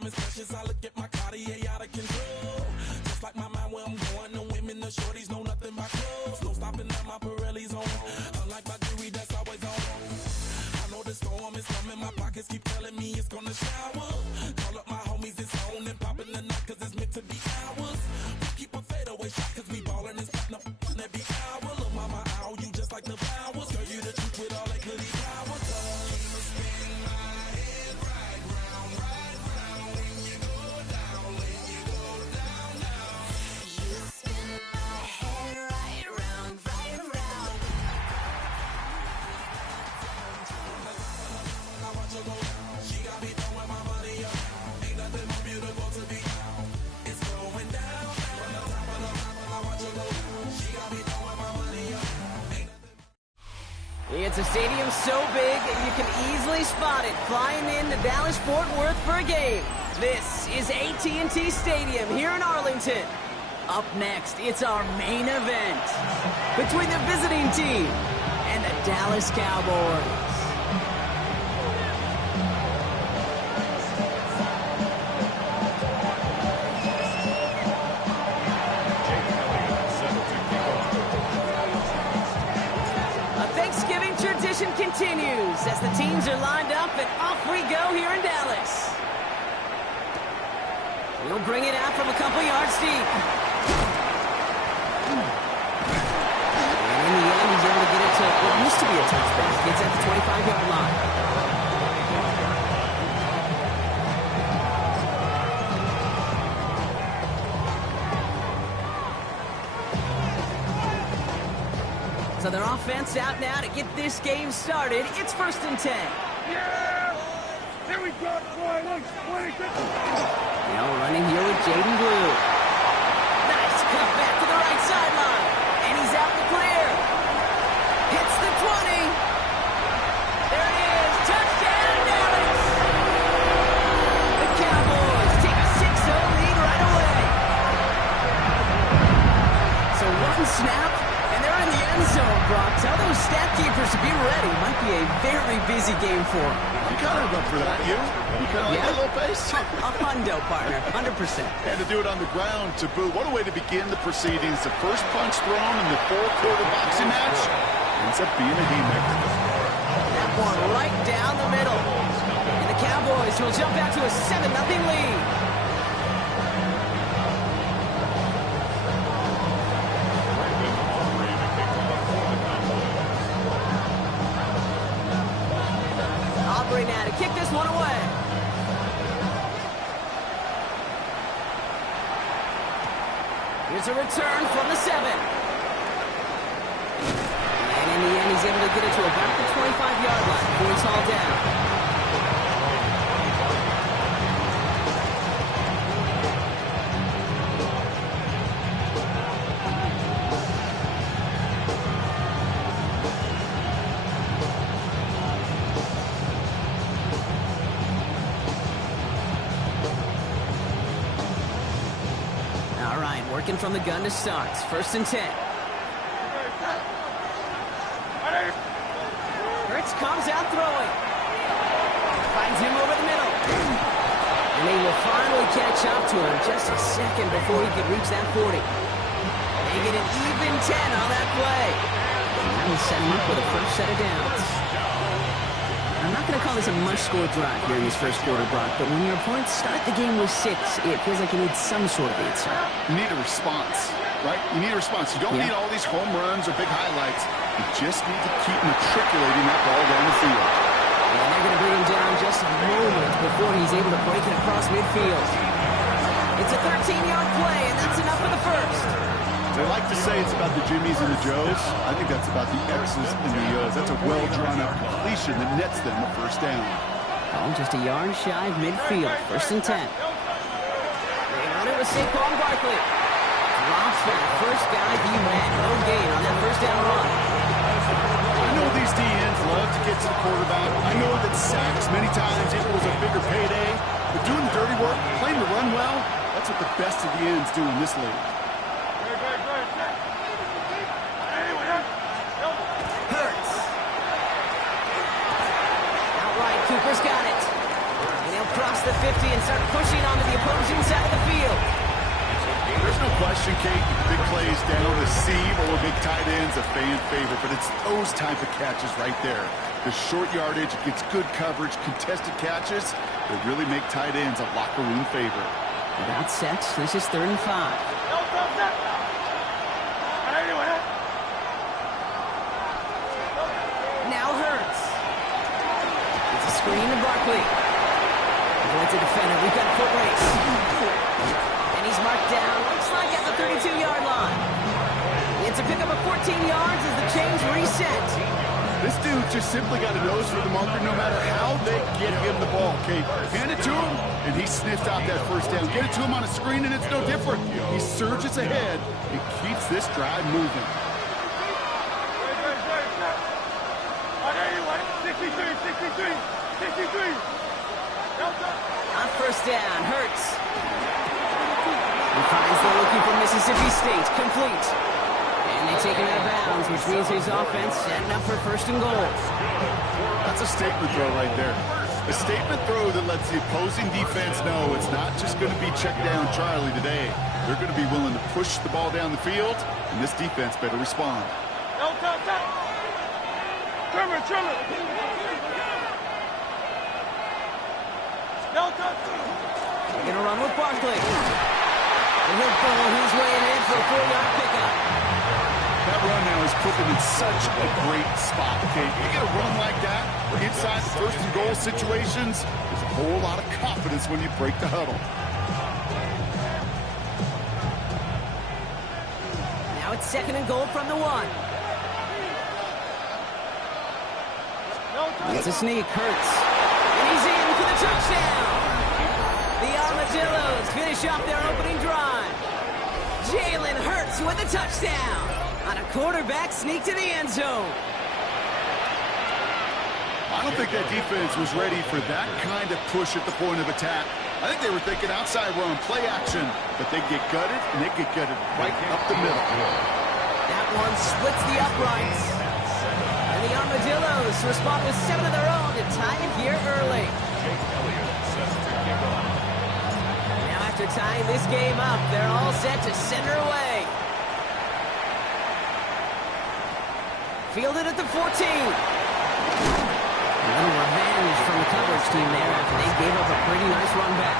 time is precious. I look at my Cartier out of control. Just like my mind where I'm going. The women, the shorties know nothing but clothes. No stopping at my Pirelli's on. Unlike my jewelry that's always on. I know the storm is coming. My pockets keep telling me it's gonna shower. Call up my homies, it's on and popping the night 'cause it's meant to be ours. We keep a fadeaway shot 'cause we ballin' and spittin' up every hour. Look, mama, ow, you just like the flowers. Girl, you the truth with all that goody powers. Spin my head right round when you go down, when you go down, down. You spin my head right round. I watch her go down. She got me throwing my money up. Ain't nothing more beautiful to be. It's going down. From the top of the mountain, I watch her go down. She got me throwing my money up. Ain't nothing. It's a stadium so big you can easily spot it flying in to Dallas-Fort Worth for a game. This is AT&T Stadium here in Arlington. Up next, it's our main event between the visiting team and the Dallas Cowboys. Tradition continues as the teams are lined up and off we go here in Dallas. We'll bring it out from a couple yards deep. And in the end, he's able to get it to what used to be a touchback. Gets at the 25-yard line. So their offense out now to get this game started. It's 1st and 10. Yeah! Here we go, boy. Look, 26. Now running here with Jaden Blue. Nice cut back to the right sideline. And he's out in the clear. Hits the 20. There it is. Touchdown, Dallas. The Cowboys take a 6-0 lead right away. So one snap. They're in the end zone, Brock. Tell those stat keepers to be ready. Might be a very busy game for them. You kind of up for that, you? You kind of like that little pace? A hundo, partner. 100%. And to do it on the ground, to boot. What a way to begin the proceedings. The first punch thrown in the four-quarter boxing match ends up being a haymaker. That one right down the middle. And the Cowboys will jump out to a 7-0 lead. Now to kick this one away. Here's a return from the 7. And in the end, he's able to get it to about the 25-yard line before he's hauled down. Working from the gun to start. 1st and 10. Hurts comes out throwing. Finds him over the middle. And they will finally catch up to him just a second before he could reach that 40. They get an even 10 on that play. And that will set him up with a first set of downs. I'm not going to call this a must-score drive here in this first quarter, Brock, but when your opponents start the game with 6, it feels like you need some sort of answer. You need a response, right? You need a response. You don't need all these home runs or big highlights. You just need to keep matriculating that ball down the field. And they're going to bring him down just a moment before he's able to break it across midfield. It's a 13-yard play, and that's enough for the first. They like to say it's about the Jimmies and the Joes. I think that's about the X's and the O's. That's a well-drawn-out completion that nets them a first down. Oh, just a yard shy of midfield. 1st and 10. They run it with Saquon Barkley. Drops that first guy he had. No gain on that first down run. I know these DNs love to get to the quarterback. I know that sacks many times equals a bigger payday. But doing the dirty work, playing to run well, that's what the best of the ends do in this league. Cooper's got it. And They'll cross the 50 and start pushing onto the opposing side of the field. There's no question, Kate, big plays down the seam or big tight ends, a fan favorite, but it's those type of catches right there. The short yardage, gets good coverage, contested catches, they really make tight ends a locker room favorite. Without sets, this is 3rd and 5. Now Hurts. It's a screen to Barkley. Avoids a defender. We've got a foot race. And he's marked down, looks like at the 32-yard line. It's a pickup of 14 yards as the chains reset. This dude just simply got a nose for the marker no matter how they get him the ball, Kate. Hand it to him, and he sniffs out that first down. Get it to him on a screen, and it's no different. He surges ahead and keeps this drive moving. 63. On first down, Hurts. He finds they're looking for Mississippi State. Complete. And they take him out of bounds, which means his offense setting up for 1st and goal. That's a statement throw right there. A statement throw that lets the opposing defense know it's not just going to be check down Charlie today. They're going to be willing to push the ball down the field, and this defense better respond. Trimmer. They're going to run with Barkley. And he'll pull his way in for a 4-yard pickup. That run now is put them in such a great spot, okay? You get a run like that, inside the 1st and goal situations, there's a whole lot of confidence when you break the huddle. Now it's 2nd and goal from the 1. It's a sneak, Hurts. And he's in for the touchdown. The Armadillos finish off their opening drive. Jalen Hurts with a touchdown on a quarterback sneak to the end zone. I don't think that defense was ready for that kind of push at the point of attack. I think they were thinking outside run, play action, but they get gutted, and they get gutted right up the middle. That one splits the uprights. And the Armadillos respond with 7 of their own to tie it here early. Now after tying this game up, they're all set to center away. Fielded at the 14. A little revenge from the coverage team there after they gave up a pretty nice run back.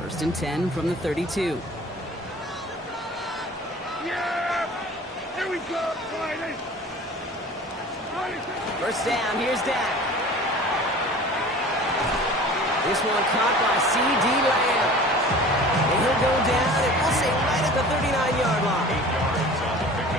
1st and 10 from the 32. Yeah! Here we go! First down, here's Dak. This one caught by C.D. Lamb. And he'll go down, and we'll say right at the 39-yard line.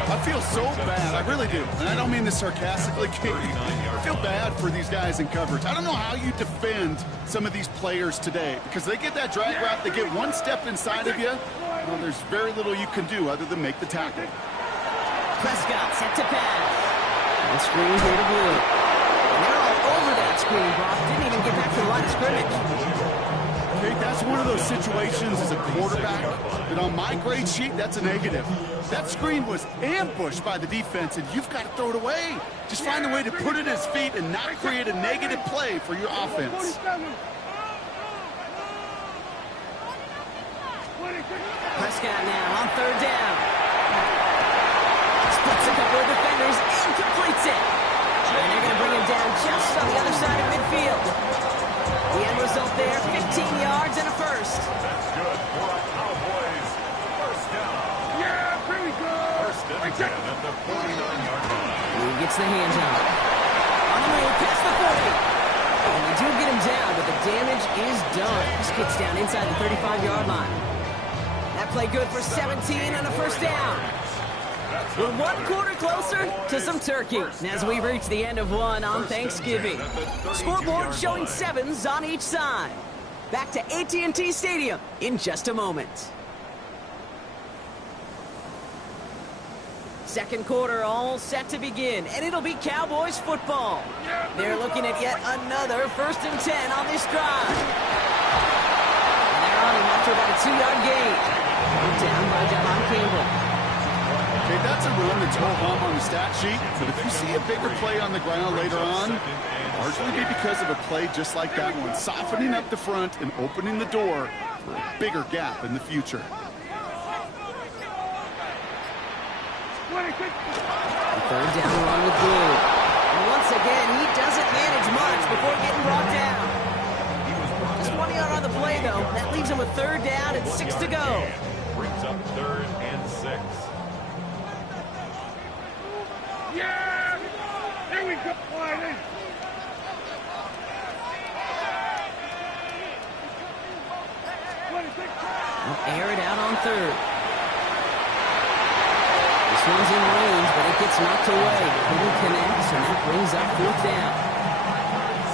I feel so bad, I really do. And I don't mean this sarcastically, Kate. I feel bad for these guys in coverage. I don't know how you defend some of these players today, because they get that drag route, they get one step inside of you, well, there's very little you can do other than make the tackle. Prescott set to pass. And screen here to Blue. And they're all over that screen, Brock. Didn't even get back to the line of scrimmage. Okay, that's one of those situations as a quarterback that on my grade sheet, that's a negative. That screen was ambushed by the defense, and you've got to throw it away. Just find a way to put it at his feet and not create a negative play for your offense. Prescott now on 3rd down. Splits a couple of defenders and completes it. And they're going to bring him down just on the other side of midfield. The end result there, 15 yards and a first. That's good for a Cowboys first down. Yeah, here we go! First and 10 at the 49-yard line. He gets the hands out. On the move, past the 40. And they do get him down, but the damage is done. He gets down inside the 35-yard line. That play good for 17 and a first down. We're 1 quarter closer to some turkey as we reach the end of one on Thanksgiving. Scoreboard showing 7s on each side. Back to AT&T Stadium in just a moment. Second quarter all set to begin, and it'll be Cowboys football. They're looking at yet another 1st and 10 on this drive. And they're on him after about a 2-yard gain. Down by Devon Campbell. Okay, that a run that's ho hum on the stat sheet, but if you see a bigger play on the ground later on, it'll largely be because of a play just like that one, softening up the front and opening the door for a bigger gap in the future. Third down along with Blue. And once again, he doesn't manage much before getting brought down. Just 1 yard on the play, though. That leaves him with third down and 6 to go. Brings up 3rd and 6. Yeah! Here we go, Wiley! They'll air it out on third. This one's in range, but it gets knocked away. Couldn't connect, and that brings up 4th down.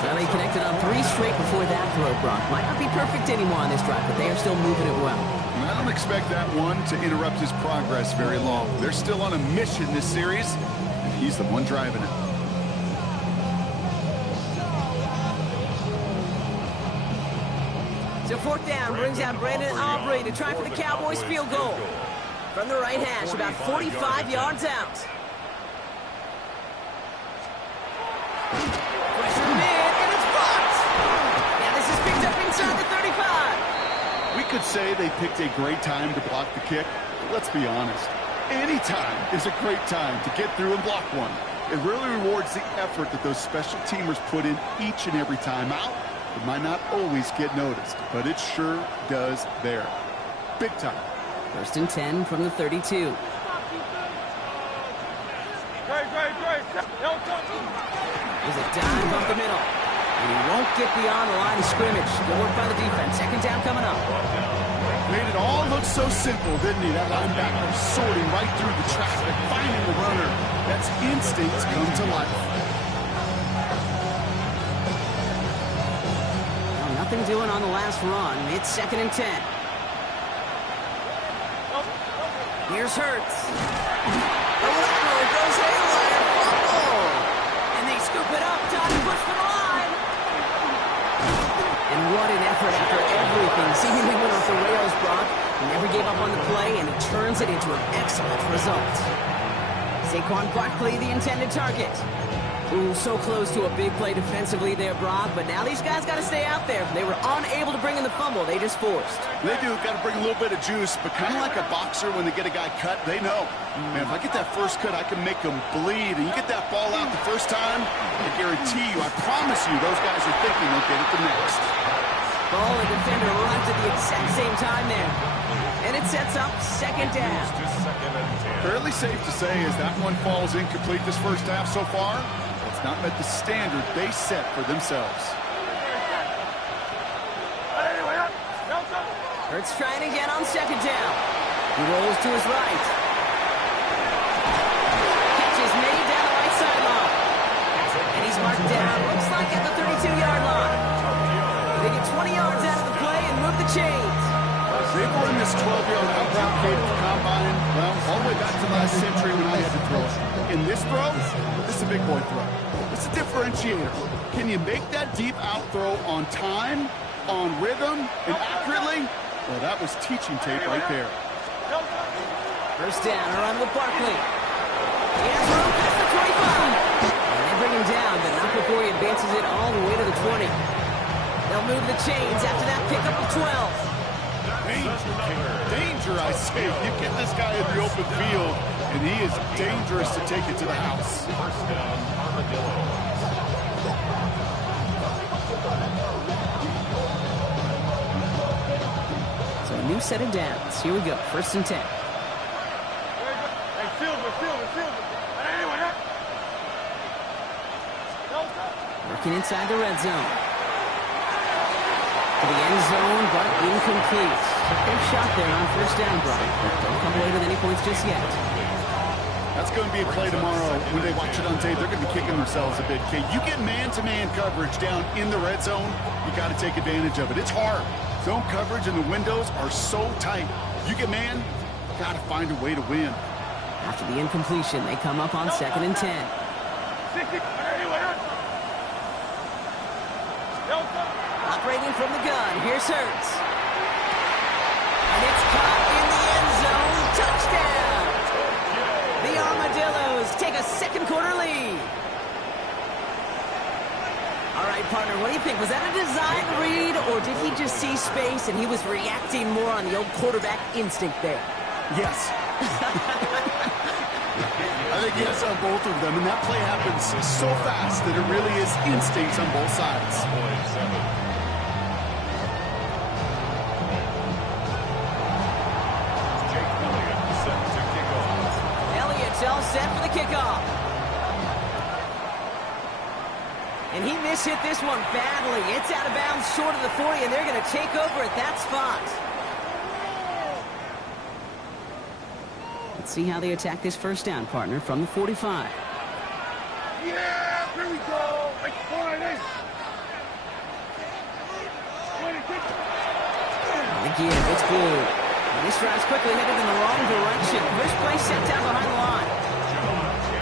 Well, they connected on 3 straight before that throw, Brock. Might not be perfect anymore on this drive, but they are still moving it well. I don't expect that one to interrupt his progress very long. They're still on a mission this series, and he's the one driving it. So 4th down brings out Brandon Aubrey to try for the Cowboys field goal. From the right hash, about 45 yards out. Pressure mid, and it's blocked! Now this is picked up inside the 35. We could say they picked a great time to block the kick, but let's be honest. Any time is a great time to get through and block one. It really rewards the effort that those special teamers put in each and every time out. It might not always get noticed, but it sure does there. Big time. 1st and 10 from the 32. Great. There's a dive up the middle. And he won't get beyond the line of scrimmage. Good work by the defense. 2nd down coming up. Made it all look so simple, didn't he? That linebacker sorting right through the traffic, finding the runner. That's instincts come to life. Well, nothing doing on the last run. It's 2nd and 10. Here's Hurts. The lateral goes haywire. Fumble. And they scoop it up. Time to push for the line. And what an effort after everything. Seemingly went off the rails, Brock. He never gave up on the play, and he turns it into an excellent result. Saquon Barkley, the intended target. Ooh, so close to a big play defensively there, Brock, but now these guys got to stay out there. They were unable to bring in the fumble. They just forced. They do. Got to bring a little bit of juice, but kind of like a boxer when they get a guy cut, they know. Man, if I get that first cut, I can make them bleed. And you get that ball out the first time, I guarantee you, I promise you, those guys are thinking they'll get it the next. Ball and defender runs at the exact same time there. And it sets up 2nd down. Fairly safe to say as that one falls incomplete this first half so far, it's not met the standard they set for themselves. Hurts trying again on 2nd down. He rolls to his right. Catch is made down the right sideline. And he's marked down, looks like at the 32-yard line. They get 20 yards out of the play and move the chains. They've run this 12-yard out-route gate at the combine, well, all the way back to last century when I had to throw it. In this throw, this is a big boy throw. It's a differentiator. Can you make that deep out throw on time, on rhythm, and accurately? Well, that was teaching tape right there. 1st down, around with Barkley. He has room past the 25. And they bring him down, but not before he advances it all the way to the 20. They'll move the chains after that pickup of 12. Danger, I say. You get this guy in the open field, and he is dangerous to take it to the house. 1st down, Armadillo. So a new set of downs. Here we go. 1st and 10. Hey, Silver. Working inside the red zone. To the end zone, but incomplete. Took their shot there on 1st down, Brock, but don't come away with any points just yet. That's going to be a play tomorrow. When they watch it on tape, they're going to be kicking themselves a bit. Okay, you get man-to-man coverage down in the red zone, you got to take advantage of it. It's hard. Zone coverage and the windows are so tight. You get man, you got to find a way to win. After the incompletion, they come up on 2nd and 10. Operating from the gun, here's Hurts. And it's caught in the end zone. Touchdown! The think? Was that a design read, or did he just see space and he was reacting more on the old quarterback instinct there? Yes. I think yes on both of them, and that play happens so fast that it really is instincts on both sides. Elliott's all set for the kickoff. And he mishit this one badly. It's out of bounds short of the 40, and they're going to take over at that spot. Let's see how they attack this first down, partner, from the 45. Yeah, here we go. Like, Again, it's good. And this drive's quickly headed in the wrong direction. First play set down behind the line.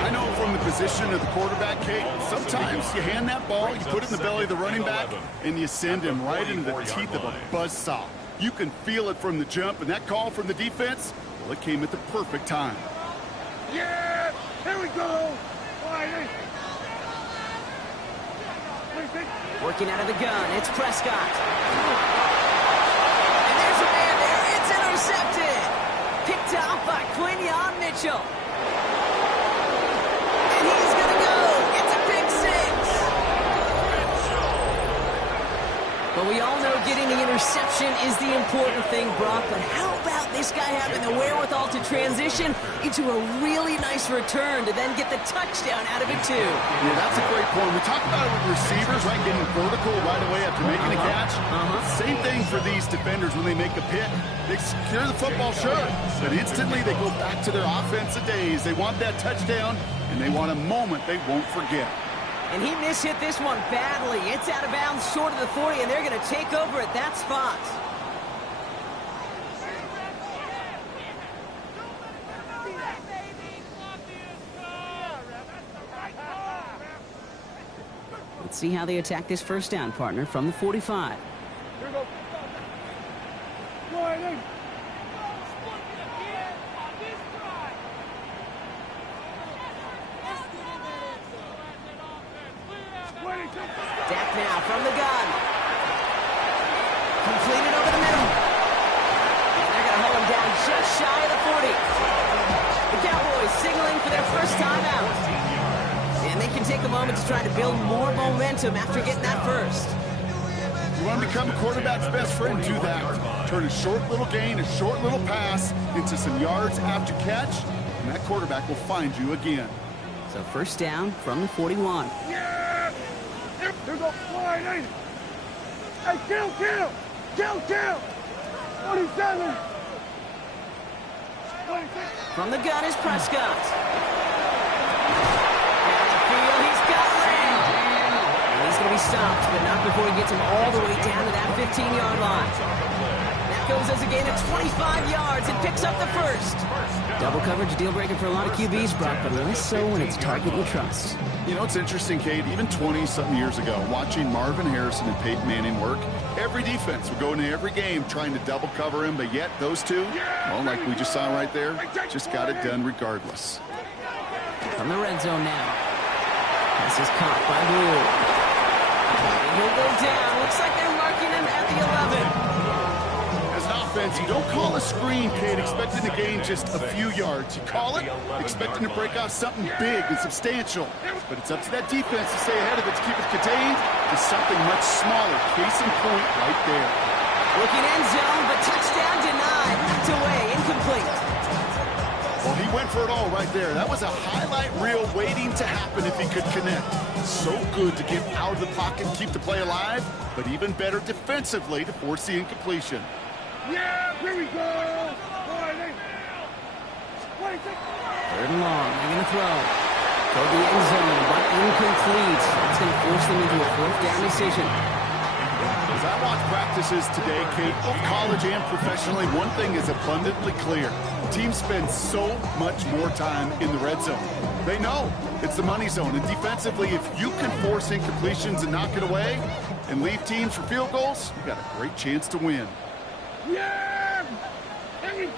I know from the position of the quarterback, Kate, sometimes you hand that ball, you put it in the belly of the running back, and you send him right into the teeth of a buzzsaw. You can feel it from the jump, and that call from the defense, well, it came at the perfect time. yeah, here we go. Working out of the gun, it's Prescott. And there's a man there. It's intercepted. Picked off by Quinion Mitchell. And he's going to go. It's a pick six. But we all know getting the interception is the important thing, Brock. But how about this guy having the wherewithal to transition into a really nice return to then get the touchdown out of it, too? Yeah, that's a great point. We talk about it with receivers, right, getting vertical right away after making a catch. Same thing for these defenders when they make a pick. They secure the football, sure, but instantly they go back to their offensive days. They want that touchdown, and they want a moment they won't forget. And he mishit this one badly. It's out of bounds short of the 40, and they're going to take over at that spot. Let's see how they attack this first down, partner, from the 45. Here we go. Dak now from the gun. Completed over the middle. And they're going to hold him down just shy of the 40. The Cowboys signaling for their first time out. And they can take a moment to try to build more momentum after getting that first. You want to become a quarterback's best friend, do that. Turn a short little gain, a short little pass into some yards after catch, and that quarterback will find you again. So first down from the 41. Yeah! Here we go. Hey, kill! 27! 26! From the gun is Prescott. Down the field, he's got Lamb. And he's going to be stopped, but not before he gets him all the way down to that 15-yard line. That goes as a gain of 25 yards and picks up the first. Double coverage, deal breaker for a lot of QBs, Brock, but less so when it's target you trust. You know, it's interesting, Kate, even 20-something years ago, watching Marvin Harrison and Peyton Manning work, every defense would go into every game trying to double cover him, but yet those two, well, like we just saw right there, just got it done regardless. From the red zone now. This is caught by Blue. And he'll go down. Looks like they're marking him at the 11. As an offense, you don't call a screen, Kate, expecting to gain just a few yards. You call it expecting to break off something big and substantial. But it's up to that defense to stay ahead of it, to keep it contained to something much smaller. Case in point right there. Looking end zone, but touchdown denied. Knocked away, incomplete. Well, he went for it all right there. That was a highlight reel waiting to happen if he could connect. So good to get out of the pocket and keep the play alive, but even better defensively to force the incompletion. Yeah, here we go. 26. Third and long, they're going to throw. Toward the end zone, but incomplete. That's going to force them into a fourth down decision. As I watch practices today, Kate, both college and professionally, one thing is abundantly clear. Teams spend so much more time in the red zone. They know it's the money zone, and defensively, if you can force incompletions and knock it away and leave teams for field goals, you got a great chance to win. Yeah! They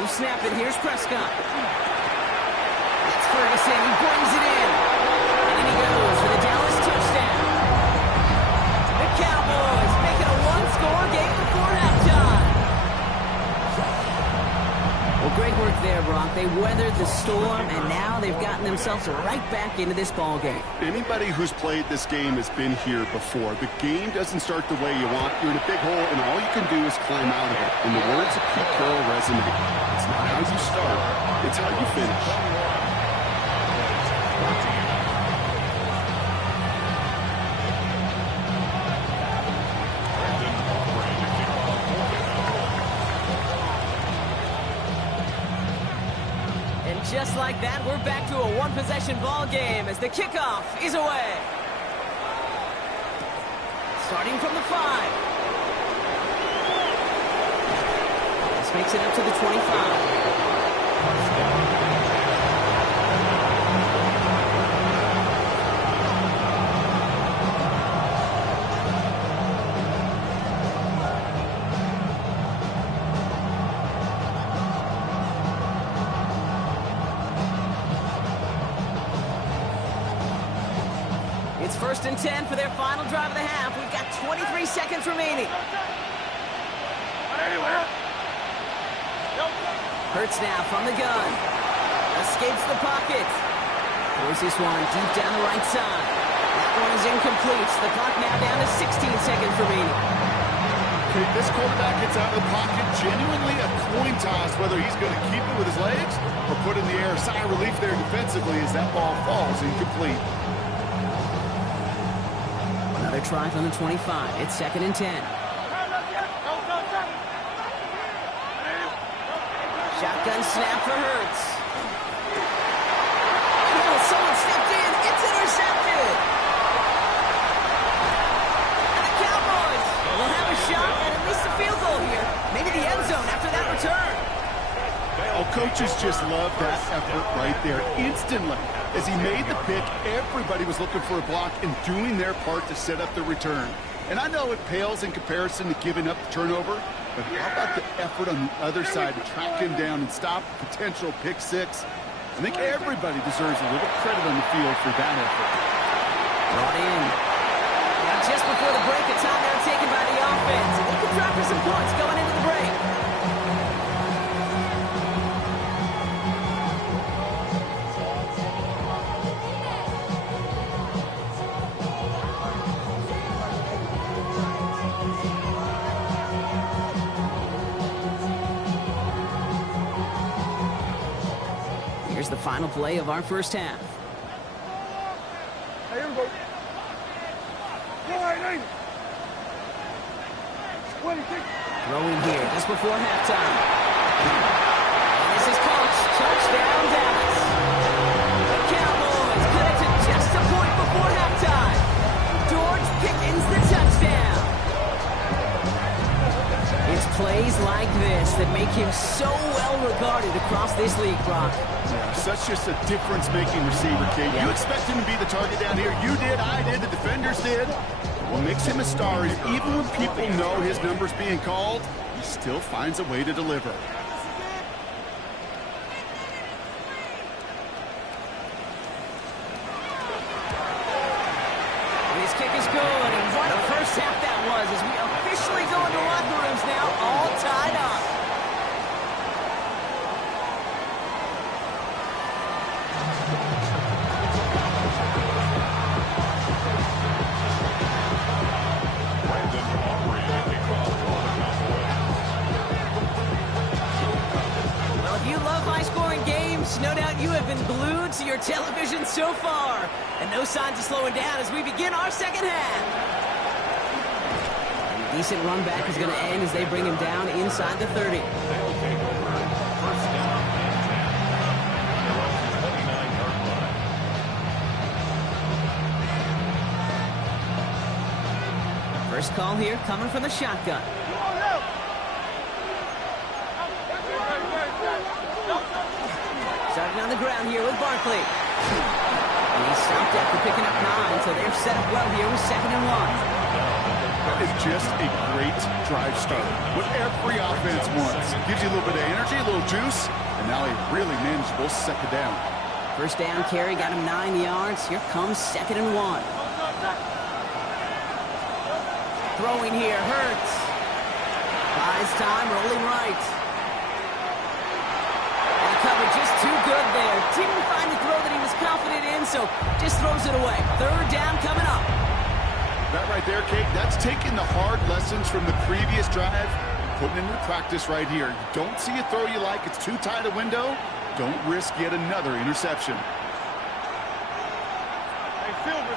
do snap it. Here's Prescott. That's Ferguson. He brings it in. weathered the storm, and now they've gotten themselves right back into this ball game. Anybody who's played this game has been here before. The game doesn't start the way you want. You're in a big hole, and all you can do is climb out of it. And the words of Pete Carroll resonate. It's not how you start, it's how you finish. Just like that, we're back to a one-possession ball game as the kickoff is away. Starting from the 5. This makes it up to the 25. It's 1st and 10 for their final drive of the half. We've got 23 seconds remaining. Hurts now from the gun. Escapes the pocket. Throws this one deep down the right side. That one is incomplete. The clock now down to 16 seconds remaining. Okay, this quarterback gets out of the pocket. Genuinely a coin toss whether he's going to keep it with his legs or put it in the air. Sigh of relief there defensively as that ball falls incomplete. Another try from the 25. It's 2nd and 10. Shotgun snap for Hurts. Oh, someone stepped in. It's intercepted. And the Cowboys will have a shot at least a field goal here. Maybe the end zone after that return. Oh, coaches just love that effort right there. Instantly, as he made the pick, everybody was looking for a block and doing their part to set up the return. And I know it pales in comparison to giving up the turnover, but how about the effort on the other side to track him down and stop a potential pick six? I think everybody deserves a little credit on the field for that effort. Brought in. Now just before the break, a timeout taken by the offense. And they could drop for some points going into the break. Here's the final play of our first half. Hey, here we go. Go ahead, 26. Throwing here just before halftime. And this is Coach. Touchdown, Dallas. The Cowboys cut it to just a point before halftime. George Pickens the touchdown. It's plays like this that make him so well regarded across this league, Brock. Yeah, such just a difference-making receiver, kid. You expect him to be the target down here. You did, I did, the defenders did. What makes him a star is even when people know his number's being called, he still finds a way to deliver. His kick is good, and what a first half that was as we officially go into locker rooms now, all tied up. Well, if you love high-scoring games, no doubt you have been glued to your television so far. And no signs of slowing down as we begin our second half. And a decent run back is going to end as they bring him down inside the 30. First call here coming from the shotgun. Starting on the ground here with Barkley. And he stopped after picking up 9, so they're set up well here with 2nd and 1. It's just a great drive start. What every offense wants. Gives you a little bit of energy, a little juice, and now a really manageable second down. First down carry got him 9 yards. Here comes 2nd and 1. Throwing here, Hurts. Buys time, rolling right. And he cover just too good there. Didn't find the throw that he was confident in, so just throws it away. Third down coming up. That right there, Kate, that's taking the hard lessons from the previous drive and putting into practice right here. You don't see a throw you like, it's too tight a window. Don't risk yet another interception. Hey, Silver.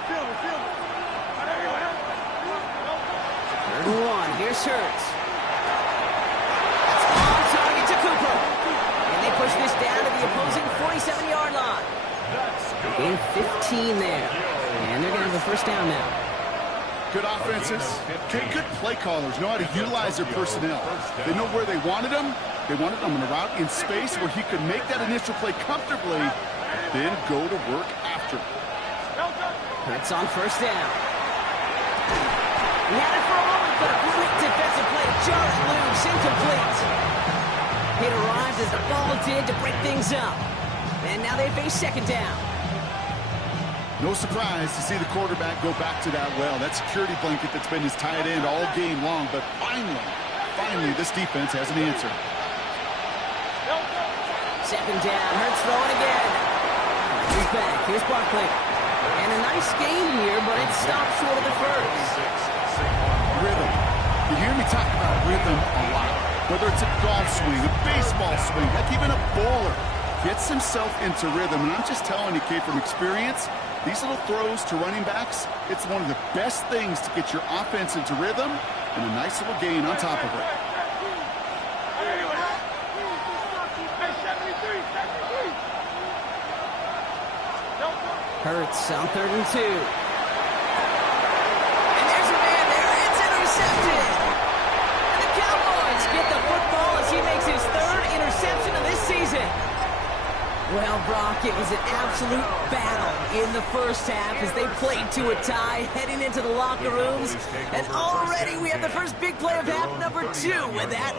Third and one. Here's Hurts. That's on target to Cooper. And they push this down to the opposing 47-yard line. Gain 15 there. And they're going to have a first down now. Good offenses. Good play callers know how to utilize their personnel. They know where they wanted them. They wanted them in a route in space where he could make that initial play comfortably, then go to work after. Hurts on first down. He had it for a moment, but a quick defensive play just loose, incomplete. It arrived as the ball did to break things up. And now they face second down. No surprise to see the quarterback go back to that well. That security blanket that's been his tight end all game long. But finally, this defense has an answer. Second down. Hurts throwing again. He's back. Here's Barkley. And a nice gain here, but it stopped short of the first. Rhythm. You hear me talk about rhythm a lot. Whether it's a golf swing, a baseball swing, heck, even a bowler gets himself into rhythm. And I'm just telling you, Kate, from experience, these little throws to running backs, it's one of the best things to get your offense into rhythm and a nice little gain on top of it. Hurts on 3rd and 2. And there's a man there. It's intercepted. And the Cowboys get the football as he makes his 3rd interception of this season. Well, Brock, it was an absolute battle in the first half as they played to a tie, heading into the locker rooms. And already we have the first big play of half number 2 with that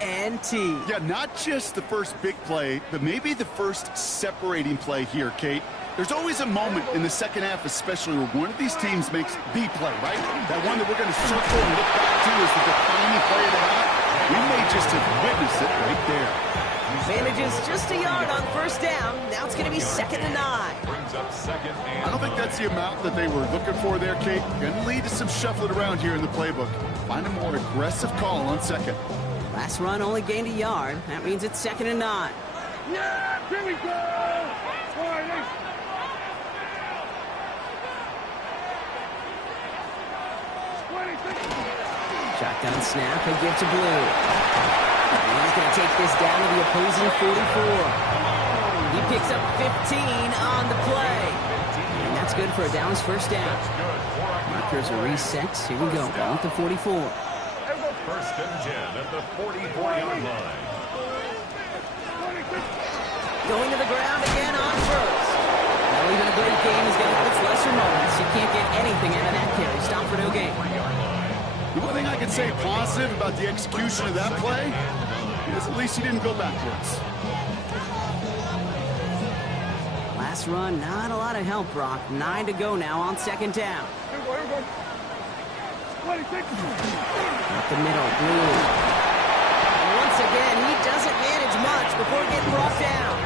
INT. Yeah, not just the first big play, but maybe the first separating play here, Kate. There's always a moment in the second half, especially where one of these teams makes the play, right? That one that we're going to circle and look back to as the defining play of the half. We may just have witnessed it right there. Manages just a yard on first down. Now it's going to be 2nd and 9. I don't think that's the amount that they were looking for there, Kate. Going to lead to some shuffling around here in the playbook. Find a more aggressive call on second. Last run only gained a yard. That means it's 2nd and 9. Yeah, here we go. All right, let's... Shotgun snap and give to Blue. And he's going to take this down to the opposing 44. He picks up 15 on the play. And that's good for a Dallas first down. Markers are reset. Here we go. Ball at the 44. First and 10 at the 44-yard line. Going to the ground again on first. Well, even a great game is going to have its lesser moments. You can't get anything out of that carry. Stop for no gain. The one thing I can say positive about the execution of that play is at least he didn't go backwards. Last run, not a lot of help, Brock. 9 to go now on second down. Up the middle, Blue. And once again, he doesn't manage much before getting brought down.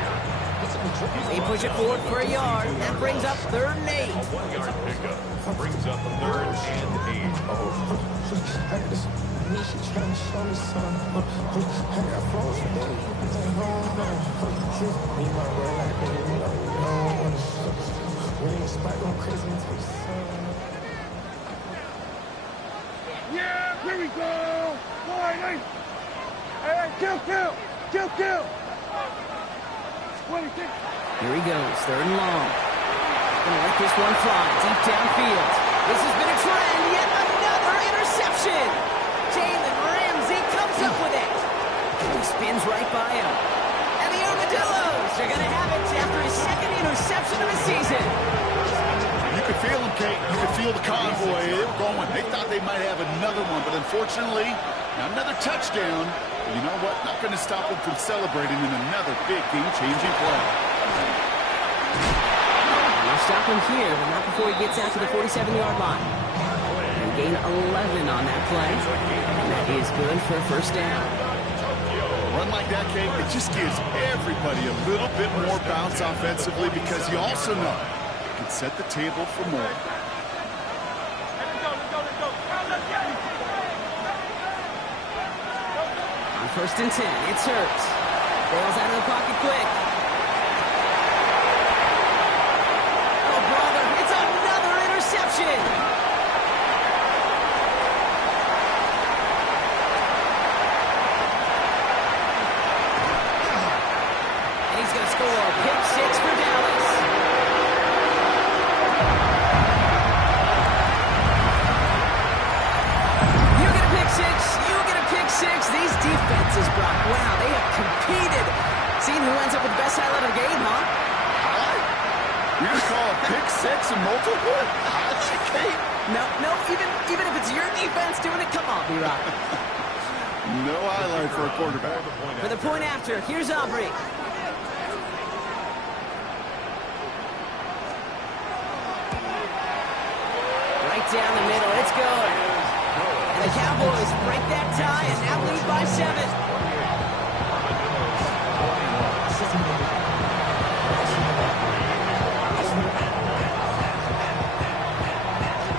They push it forward for a yard. That brings up 3rd and 8. 1-yard pickup brings up 3rd and 8. Yeah, here we go. All right, hey, kill. 26. Here he goes, 3rd and long. Gonna let this one fly deep downfield. This has been a trend. Yet another interception. Jalen Ramsey comes up with it. He spins right by him. And the Armadillos are gonna have it after his 2nd interception of the season. You could feel them, Kate. You could feel the convoy. They were going. They thought they might have another one, but unfortunately, another touchdown. You know what? Not going to stop them from celebrating in another big game-changing play. We'll stop him here, but not before he gets out to the 47-yard line. And gain 11 on that play. And that is good for a first down. Run like that, Kate, it just gives everybody a little bit more bounce offensively because you also know you can set the table for more. On 1st and 10, it's Hurts. Bails out of the pocket quick. Oh, brother, it's another interception. And he's going to score. Pick 6 for Dallas. You get a pick 6. You get a pick 6. These defenses, Brock, wow, they have competed. Seeing who ends up with the best highlight of the game, huh? Highlight? You're going to call a pick 6 and multiple? Highlight, Kate? No, even if it's your defense doing it, come on, B-Rock. No highlight for a quarterback. For the point after, here's Aubrey. Right down the middle, it's good. And the Cowboys break that tie and now lead by 7.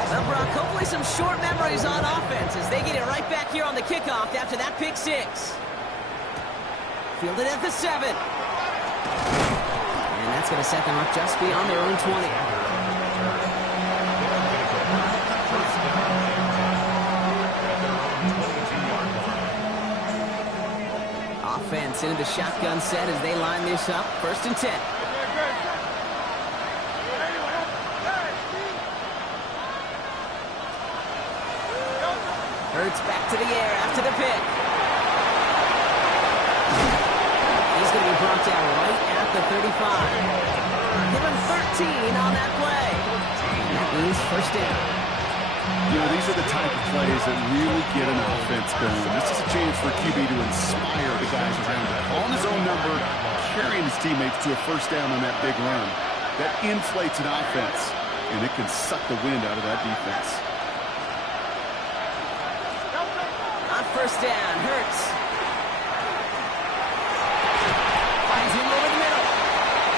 Well, Brock, hopefully some short memories on offense as they get it right back here on the kickoff after that pick 6. Fielded at the 7. And that's going to set them up just beyond their own 20. Offense into the shotgun set as they line this up. 1st and 10. Hurts back to the air after the pick. He's going to be brought down right at the 35. Give him 13 on that play. And that means 1st down. You know, these are the type of plays that really get an offense going. This is a chance for QB to inspire the guys around him. On his own number, carrying his teammates to a 1st down on that big run. That inflates an offense, and it can suck the wind out of that defense. On 1st down, Hurts. Finds him over the middle.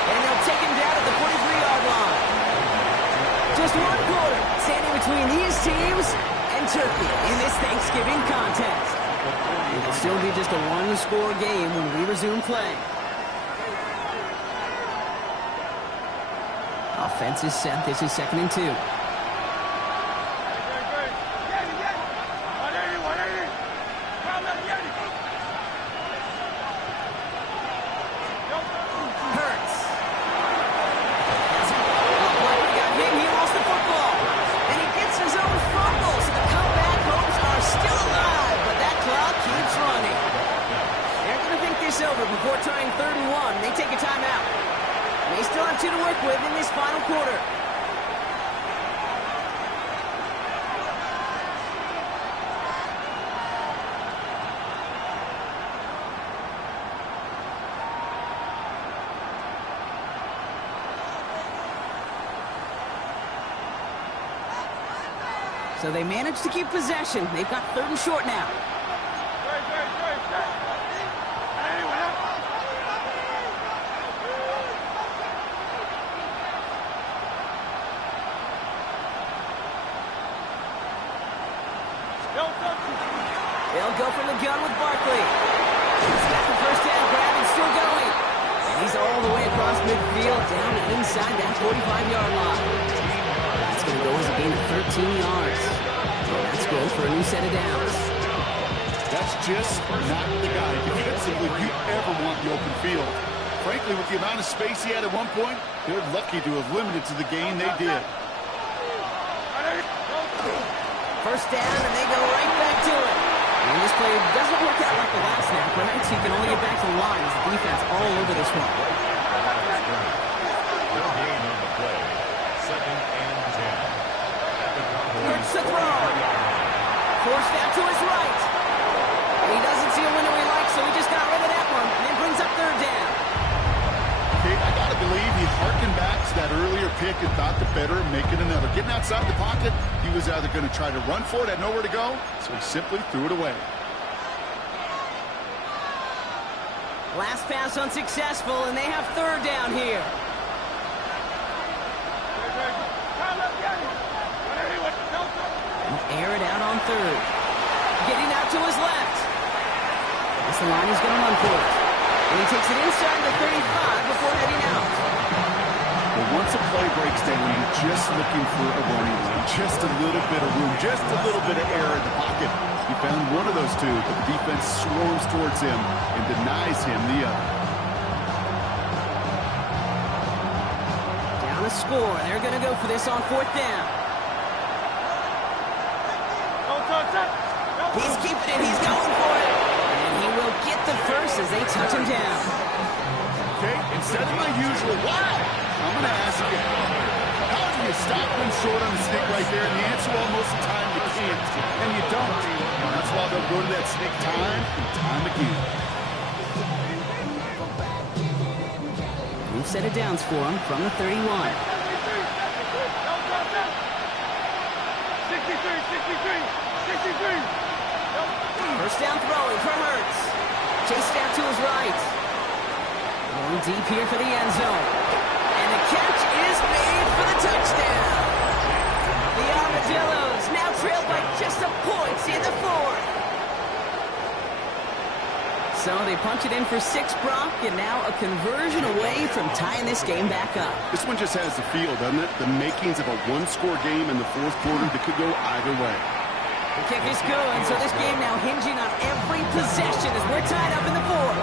And they'll take him down at the 43-yard line. Just one quarter standing between these teams and Turkey in this Thanksgiving contest. It will still be just a one-score game when we resume play. Offense is set. This is 2nd and 2. Over before trying 3rd and 1. They take a timeout. They still have 2 to work with in this final quarter. So they managed to keep possession. They've got 3rd and short now. They'll go from the gun with Barkley. He's got the 1st down grab and still going. And he's all the way across midfield down inside that 45-yard line. That's going to go as a gain of 13 yards. And that's good for a new set of downs. That's just not the guy defensively you ever want in the open field. Frankly, with the amount of space he had at one point, they're lucky to have limited to the gain they did. 1st down, and they go right back to it. And this play doesn't work out like the last snap. Perhaps he can only get back to the line as the defense all over this one. No gain on the play. 2nd and 10. Hurts the throw. Forced out to his right. He doesn't see a window he likes, so he just got rid of that one. And then brings up 3rd down. Okay, I got to believe he harkened back to that earlier pick and thought the better of making another. Getting outside the pocket, he was either going to try to run for it, had nowhere to go, so he simply threw it away. Last pass unsuccessful, and they have third down here. And air it out on third. Getting out to his left. That's the line he's going to run for it. And he takes it inside the 35 before heading out. Well, once a play breaks down, you're just looking for a running lane. Just a little bit of room, just a little bit of air in the pocket. He found one of those two, but the defense swarms towards him and denies him the other. Down a score. They're going to go for this on fourth down. He's keeping it. He's going for it. And he will get the first as they touch him down. Okay, instead of my usual, wow, I'm going to ask you, how do you stop one short on the sneak right there? And the answer all most of the time, you can't. And you don't. And that's why they'll go to that sneak time and time again. New set of downs for him from the 31. 63. First down throwing from Hurts. Chased out to his right. Going deep here for the end zone. And the catch is made for the touchdown. The Armadillos now trail by just a point in the fourth. So they punch it in for 6, Brock, and now a conversion away from tying this game back up. This one just has the feel, doesn't it? The makings of a one-score game in the fourth quarter that could go either way. The kick is good, so this game now hinging on every possession as we're tied up in the fourth.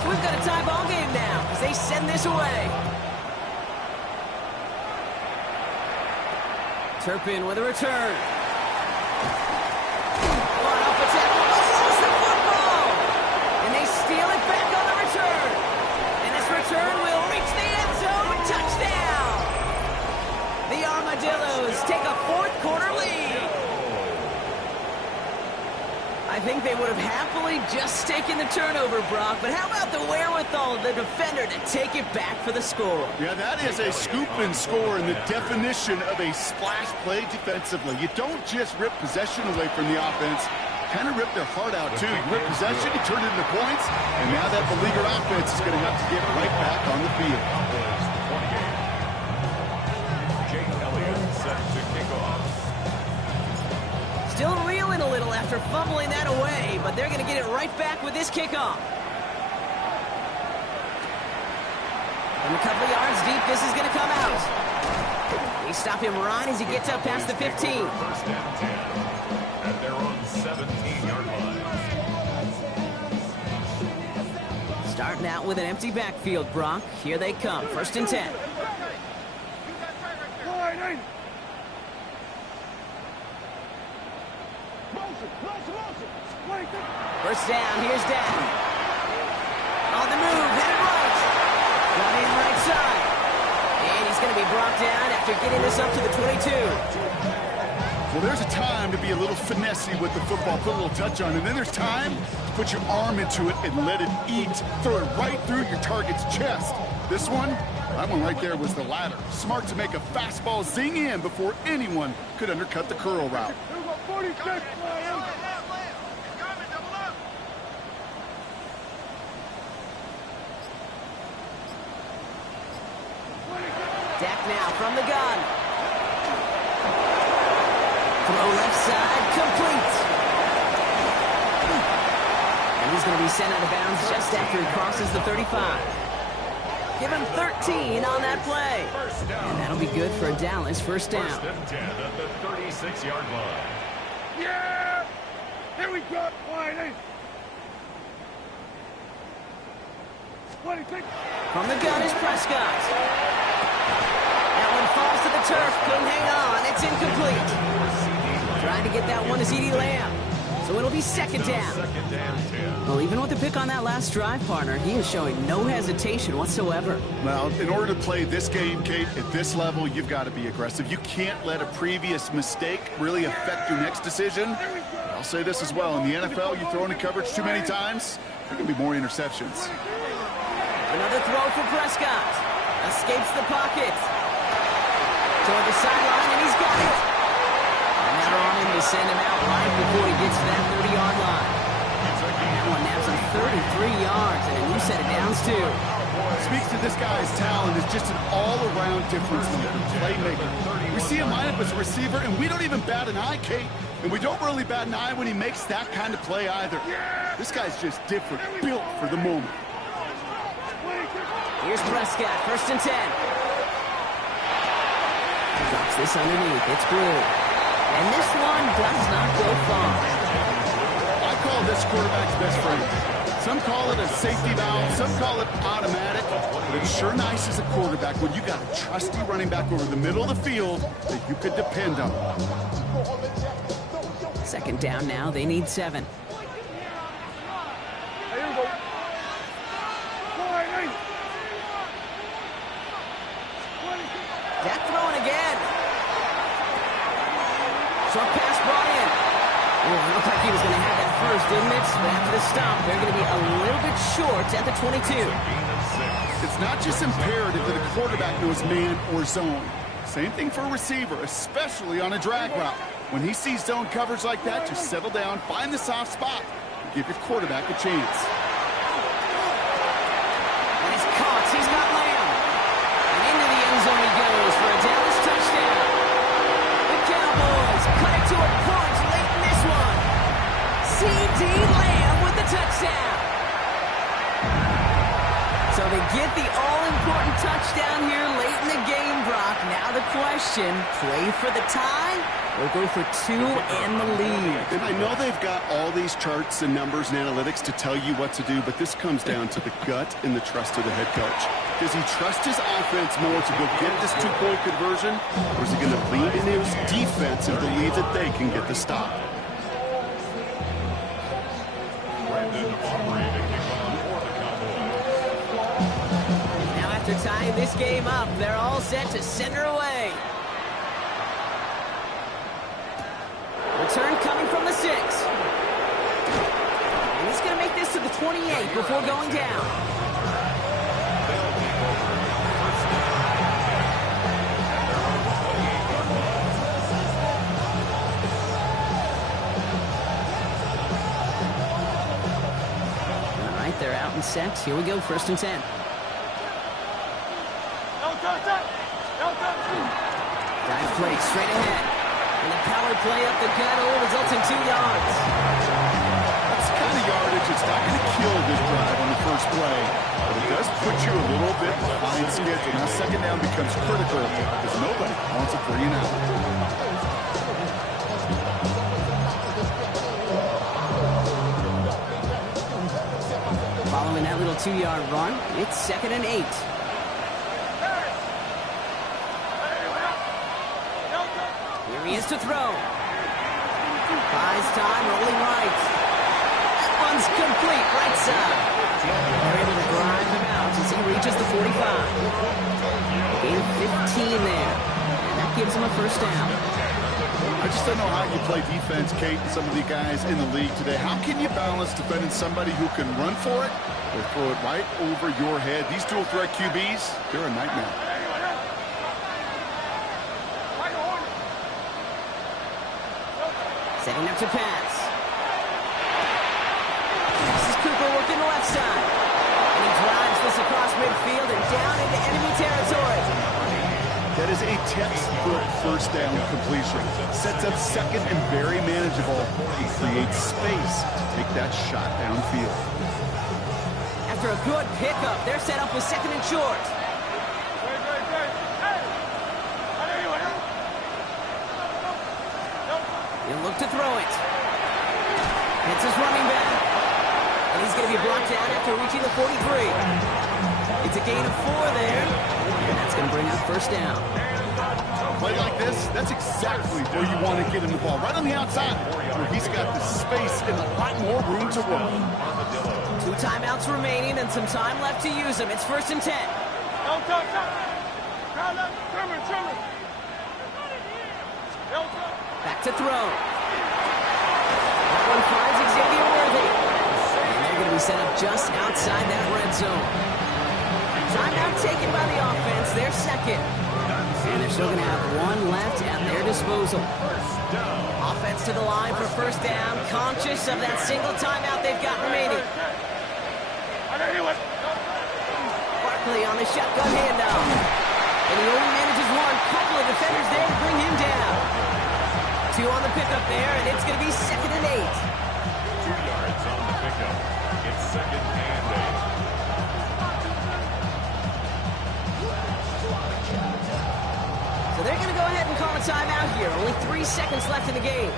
So we've got a tie ball game now as they send this away. Turpin with a return. One off the tackle. Lost the football. And they steal it back on the return. And this return will reach the end zone. Touchdown. The Armadillos take a fourth quarter lead. I think they would have happily just taken the turnover, Brock, but how about the wherewithal of the defender to take it back for the score? Yeah, that is a scoop and score in the definition of a splash play defensively. You don't just rip possession away from the offense, kind of rip their heart out too. You rip possession, you turn it into points, and now that beleaguered offense is going to have to get right back on the field. Jake Elliott set to kick off. Still reeling a little after fumbling that away, but they're going to get it right back with this kickoff. And a couple of yards deep, this is going to come out. They stop him right as he gets up past the 15. First and 10 at their own 17-yard line. Starting out with an empty backfield, Brock. Here they come, first and 10. First down, here's Dan. On the move, headed right. Got in right side. And he's going to be brought down after getting this up to the 22. Well, there's a time to be a little finessey with the football, put a little touch on, and then there's time to put your arm into it and let it eat. Throw it right through your target's chest. This one, that one right there was the latter. Smart to make a fastball zing in before anyone could undercut the curl route. Dak now from the gun. Throw left side, complete. And he's going to be sent out of bounds just after he crosses the 35. Give him 13 on that play. And that'll be good for a Dallas first down. First and 10 at the 36-yard line. Yeah! Here we go, Wiley! From the gun is Prescott. That one falls to the turf. Couldn't hang on. It's incomplete. Trying to get that one to CeeDee Lamb. So it'll be second down. Second and 10. Well, even with the pick on that last drive, partner, he is showing no hesitation whatsoever. Well, in order to play this game, Kate, at this level, you've got to be aggressive. You can't let a previous mistake really affect your next decision. I'll say this as well. In the NFL, you throw into coverage too many times, there can be more interceptions. Another throw for Prescott. Escapes the pocket. Toward the sideline, and he's got it. And they're on him to send him out right before he gets to that 30-yard line. That one naps him 33 yards and a new set of downs, too. Speaks to this guy's talent is just an all-around difference maker, playmaker. We see him line up as a receiver, and we don't even bat an eye, Kate. And we don't really bat an eye when he makes that kind of play either. This guy's just different, built for the moment. Here's Prescott, 1st and 10. Drops this underneath, it's Blue. And this one does not go far. I call this quarterback's best friend. Some call it a safety valve, some call it automatic, but it's sure nice as a quarterback when you got a trusty running back over the middle of the field that you could depend on. 2nd down now, they need 7. That throwing again. Short pass brought in. Oh, it looked like he was going to have that first, didn't it? But after the stop, they're going to be a little bit short at the 22. It's not just imperative that a quarterback knows man or zone. Same thing for a receiver, especially on a drag route. When he sees zone coverage like that, just settle down, find the soft spot, and give your quarterback a chance. And he's caught. He's got Lamb. And into the end zone he goes for a Dallas touchdown. The Cowboys cut it to a point late in this one. C.D. Lamb with the touchdown. So they get the all-important touchdown here late in the game, Brock. Now the question, play for the tie or go for 2 and the lead? And I know they've got all these charts and numbers and analytics to tell you what to do, but this comes down to the gut and the trust of the head coach. Does he trust his offense more to go get this 2-point conversion, or is he going to lean in his defense and believe that they can get the stop? After tying this game up, they're all set to send her away. Return coming from the 6. And he's going to make this to the 28 before going down. All right, they're out and set. Here we go, 1st and 10. Dive play straight ahead. And the power play up the gut results in 2 yards. That's the kind of yardage that's not going to kill this drive on the first play, but it does put you a little bit behind schedule. Now 2nd down becomes critical because nobody wants a 3 and out. Following that little 2-yard run, it's 2nd and 8. Here he is to throw. Buys time, rolling right. That one's complete, right side. They're able to drive him out as he reaches the 45. Gain of 15 there, and that gives him a 1st down. I just don't know how you play defense, Kate, and some of the guys in the league today. How can you balance defending somebody who can run for it or throw it right over your head? These dual threat QBs, they're a nightmare. Setting up to pass. This is Cooper working the left side. And he drives this across midfield and down into enemy territory. That is a textbook 1st down completion. Sets up 2nd and very manageable. He creates space to take that shot downfield. After a good pickup, they're set up with 2nd and short. He'll look to throw it. It's his running back. And he's going to be brought down after reaching the 43. It's a gain of 4 there. And that's going to bring up 1st down. Play like this, that's exactly where you want to get him the ball. Right on the outside, where he's got the space and a lot more room to work. 2 timeouts remaining and some time left to use them. It's 1st and 10. Back to throw. That one finds Xavier Worthy. And they're going to be set up just outside that red zone. Timeout taken by the offense. They're 2nd. And they're still going to have 1 left at their disposal. down. Offense to the line for first down, conscious of that single timeout they've got remaining. Barkley on the shotgun handoff. And he only manages one. Couple of defenders there to bring him down. 2 on the pickup there, and it's going to be 2nd and 8. 2 yards on the pickup. It's 2nd and 8. So they're going to go ahead and call a timeout here. Only 3 seconds left in the game.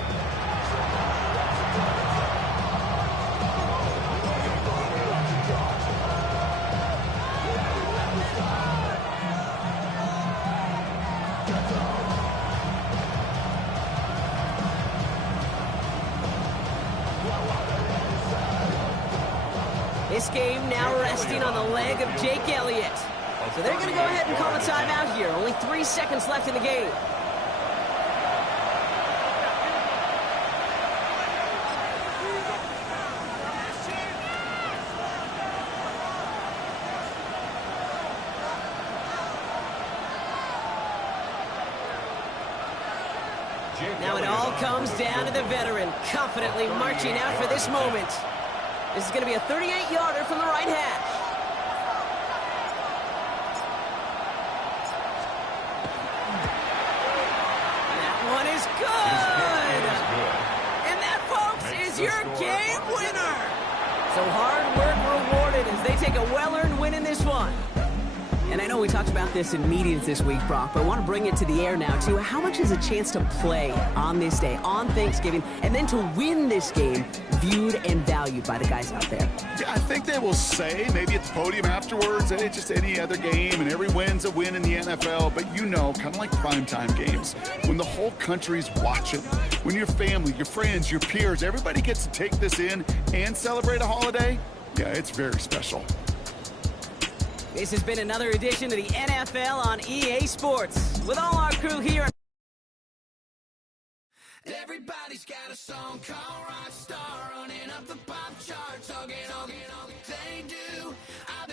This game now resting on the leg of Jake Elliott. So they're going to go ahead and call a timeout here. Only 3 seconds left in the game. Now it all comes down to the veteran, confidently marching out for this moment. This is going to be a 38-yarder from the right hash. That one is good. And that, folks, is your game winner. So hard work rewarded as they take a well-earned win in this one. And I know we talked about this in meetings this week, Brock, but I want to bring it to the air now, too. How much is a chance to play on this day, on Thanksgiving, and then to win this game viewed and valued by the guys out there? Yeah, I think they will say, maybe at the podium afterwards, hey, it's just any other game, and every win's a win in the NFL. But you know, kind of like primetime games, when the whole country's watching, when your family, your friends, your peers, everybody gets to take this in and celebrate a holiday, yeah, it's very special. This has been another edition of the NFL on EA Sports. With all our crew here. Everybody's got a song called Rockstar, running up the pop charts, all they do.